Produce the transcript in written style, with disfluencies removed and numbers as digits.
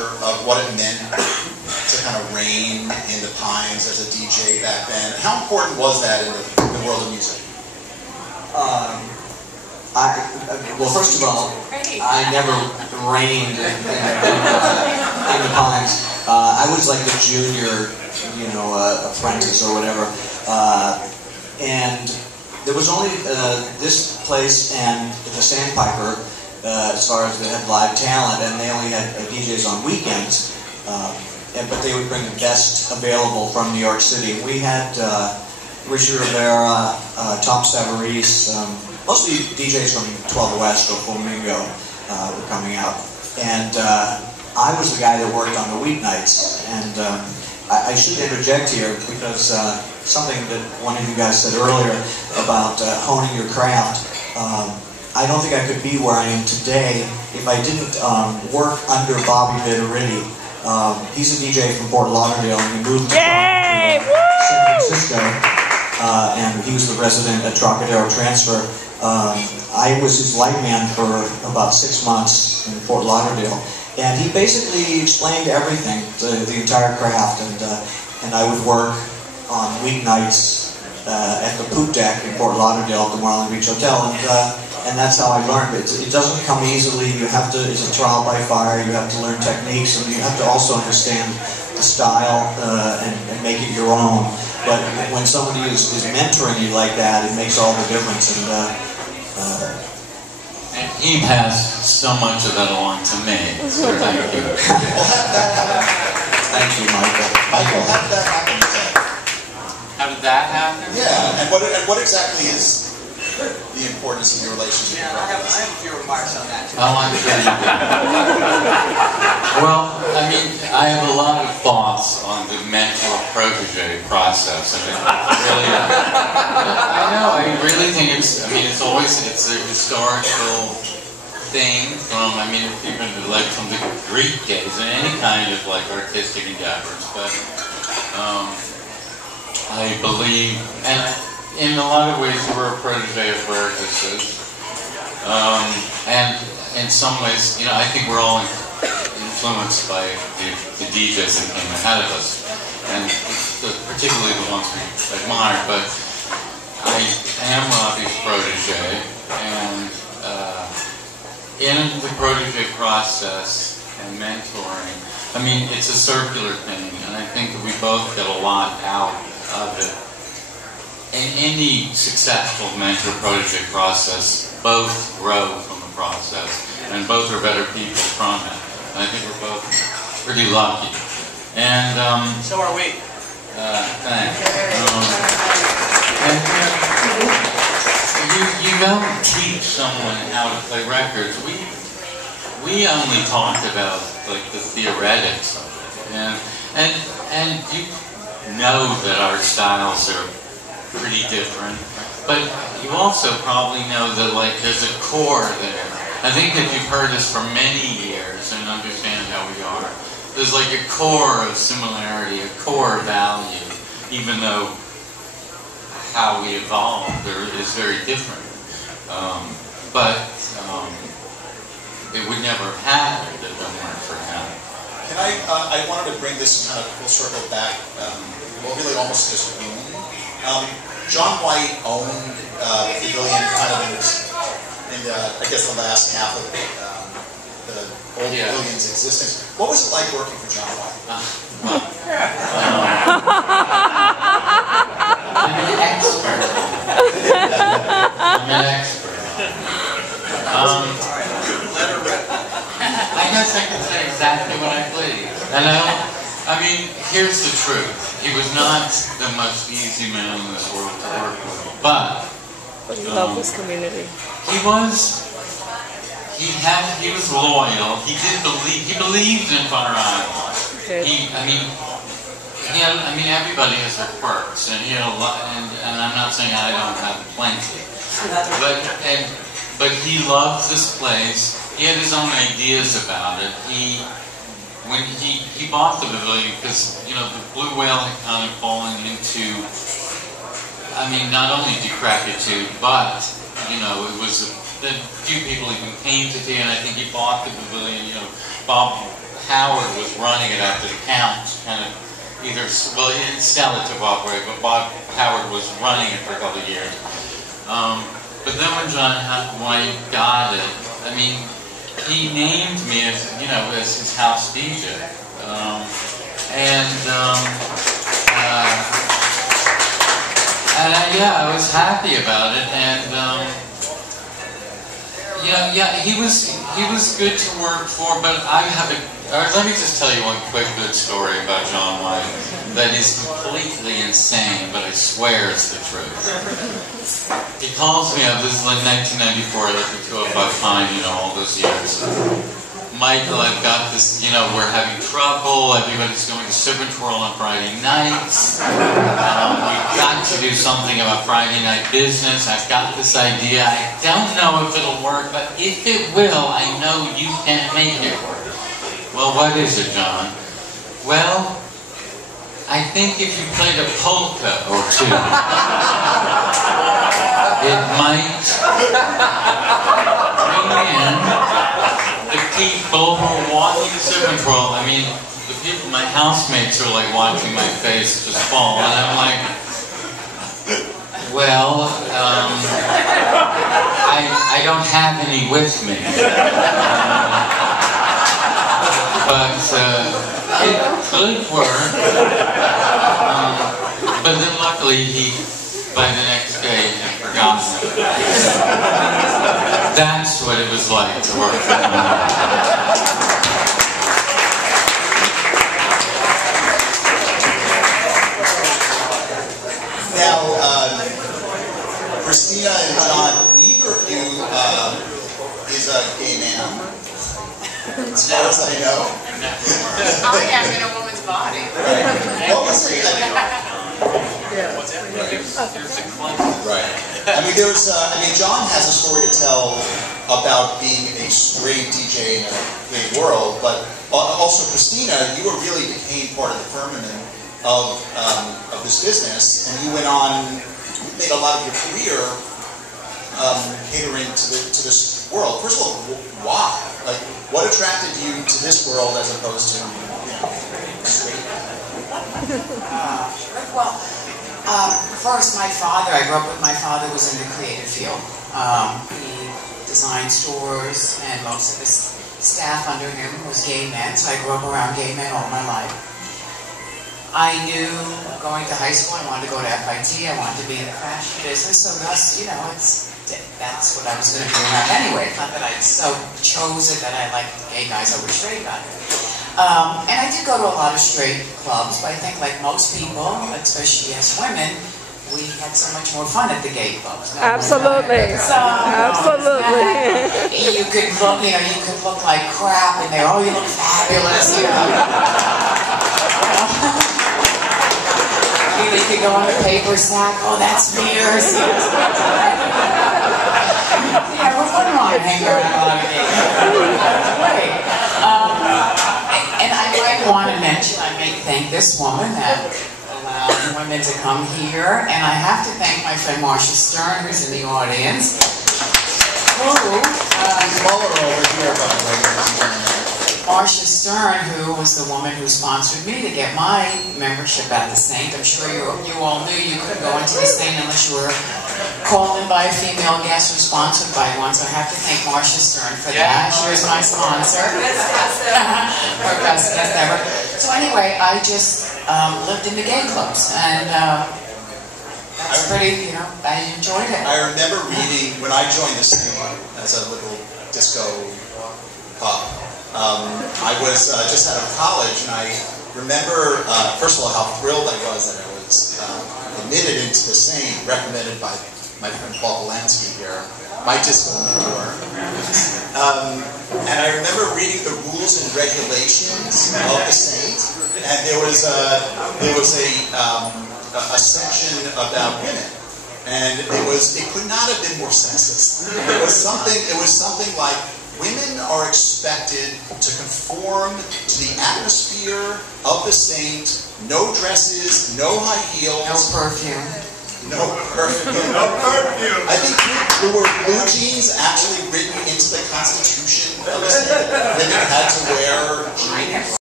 picture of what it meant to kind of reign in the Pines as a DJ back then? How important was that in the world of music? Well, first of all, I never reigned in the Pines. I was like the junior, apprentice or whatever. And there was only this place and the Sandpiper, as far as they had live talent, and they only had DJs on weekends. But they would bring the best available from New York City. We had Richard Rivera, Tom Savarese, mostly DJs from 12 West or Flamingo were coming out. And I was the guy that worked on the weeknights. And I should interject here because something that one of you guys said earlier about honing your craft. I don't think I could be where I am today if I didn't work under Bobby Bitterini. He's a DJ from Fort Lauderdale, and he moved to San Francisco, and he was the resident at Trocadero Transfer. I was his light man for about 6 months in Fort Lauderdale, and he basically explained everything, the entire craft, and I would work on weeknights at the Poop Deck in Fort Lauderdale at the Marlin Beach Hotel, and that's how I learned it. It doesn't come easily. You have to, it's a trial by fire. You have to learn techniques, and you have to also understand the style and make it your own. But when somebody is mentoring you like that, it makes all the difference. And he passed so much of that along to me. So thank you. Thank you, Michael. Michael, how did that happen? How did that happen? Yeah, and what exactly is the importance of your relationship? Yeah, I have a few remarks on that too. Oh, I'm kidding. Well, I mean, I have a lot of thoughts on the mentor-protege process. I mean, really, I know. I really think it's. I mean, it's a historical thing from. I mean, even like from the Greek days and any kind of like artistic endeavors, but I believe and. In a lot of ways, we're a protege of Burgess's, and in some ways, I think we're all influenced by the DJs that came ahead of us, and particularly the ones we admire. But I am Robbie's protege, and in the protege process and mentoring, I mean, it's a circular thing, and I think that we both get a lot out of it. In any successful mentor-protege process, both grow from the process, and both are better people from it. And I think we're both pretty lucky. And so are we. Thanks. And you don't teach someone how to play records. We only talked about like the theoretics of it, and you know that our styles are pretty different, but you also probably know that like there's a core there. I think that you've heard us for many years and understand how we are. There's like a core of similarity, a core value, even though how we evolved is very different. But it would never have happened if it weren't for him. Can I wanted to bring this kind of full circle back, well, really almost this room. John White owned the pavilion kind of in I guess the last half of the old pavilion's existence. What was it like working for John White? I'm an expert. I guess I can say exactly what I please. And I mean, here's the truth. He was not the most easy man in this world to work with, but he loved this community. He was loyal. He believed in Fire Island. Everybody has their quirks, and he had a lot. And I'm not saying I don't have plenty, but he loved this place. He had his own ideas about it. When he bought the pavilion, because the blue whale had kind of fallen into, not only decrepitude, but it was a few people even came to tea, and I think he bought the pavilion. Bob Howard was running it after the Count kind of either, well, he didn't sell it to Bob Ray, but Bob Howard was running it for a couple of years. But then when John White got it, I mean, he named me as, you know, as his house DJ. Yeah, I was happy about it, and you know, yeah, he was good to work for. But I have let me just tell you one quick good story about John White that is completely insane, but I swear it's the truth. He calls me up. This is like 1994. I left the 205 you know, all those years. Michael, I've got this, you know, we're having trouble, everybody's going to Sip and Twirl on Friday nights, we've got to do something about Friday night business, I've got this idea, I don't know if it'll work, but if it will, I know you can make it work. Well, what is it, John? Well, I think if you played a polka or two, it might bring in the people who are walking the Sip and Twirl. I mean, the people, my housemates are like watching my face just fall, and I'm like, well, I don't have any with me. But it could work. But then luckily he, by the next day, had forgotten it. That's what it was like to work for him. Now, Christina and John, neither of you is a gay man, as far as I know. I am in a woman's body. Right. What was it? Right. I mean, John has a story to tell about being a straight DJ in a gay world, but also Christina, you really became part of the firmament of this business, and you went on, you made a lot of your career catering to this world. First of all, why? Like, what attracted you to this world as opposed to, you know, straight? First, my father, I grew up with my father, was in the creative field. He designed stores, and most of his staff under him was gay men, so I grew up around gay men all my life. I knew going to high school I wanted to go to FIT, I wanted to be in the fashion business, so thus, you know, that's what I was going to do anyway. It's not that I so chose it that I liked gay guys over straight guys. And I did go to a lot of straight clubs, but I think like most people, especially as women, we had so much more fun at the gay clubs. No, absolutely. Absolutely. You could look, you know, you could look like crap in there. Oh, you look fabulous, you know. You could go on the paper sack. Oh, that's fierce. Yeah, well, fun on hanging around a lot of gay guys. Great. And I might want to mention, I may thank this woman that allowed women to come here, and I have to thank my friend Marcia Stern, who's in the audience, who, Smaller over here, by the way. Marcia Stern, who was the woman who sponsored me to get my membership at the Saint. I'm sure you all knew you couldn't go into the Saint unless you were called in by a female guest or sponsored by one, so I have to thank Marcia Stern for that. She was my sponsor. Her best guest ever. So anyway, I just lived in the gay clubs, and that's pretty, you know, I enjoyed it. I remember reading, when I joined the Saint as a little disco pub, I was just out of college, and I remember, first of all, how thrilled I was that I was admitted into the Saint, recommended by my friend Paul Polanski here, my disco mentor. And I remember reading the rules and regulations of the Saint, and there was a section about women, and it could not have been more sexist. It was something like, women are expected to conform to the atmosphere of the Saint, no dresses, no high heels. No perfume. No perfume. No perfume. I think there were blue jeans actually written into the Constitution of this. Women had to wear jeans.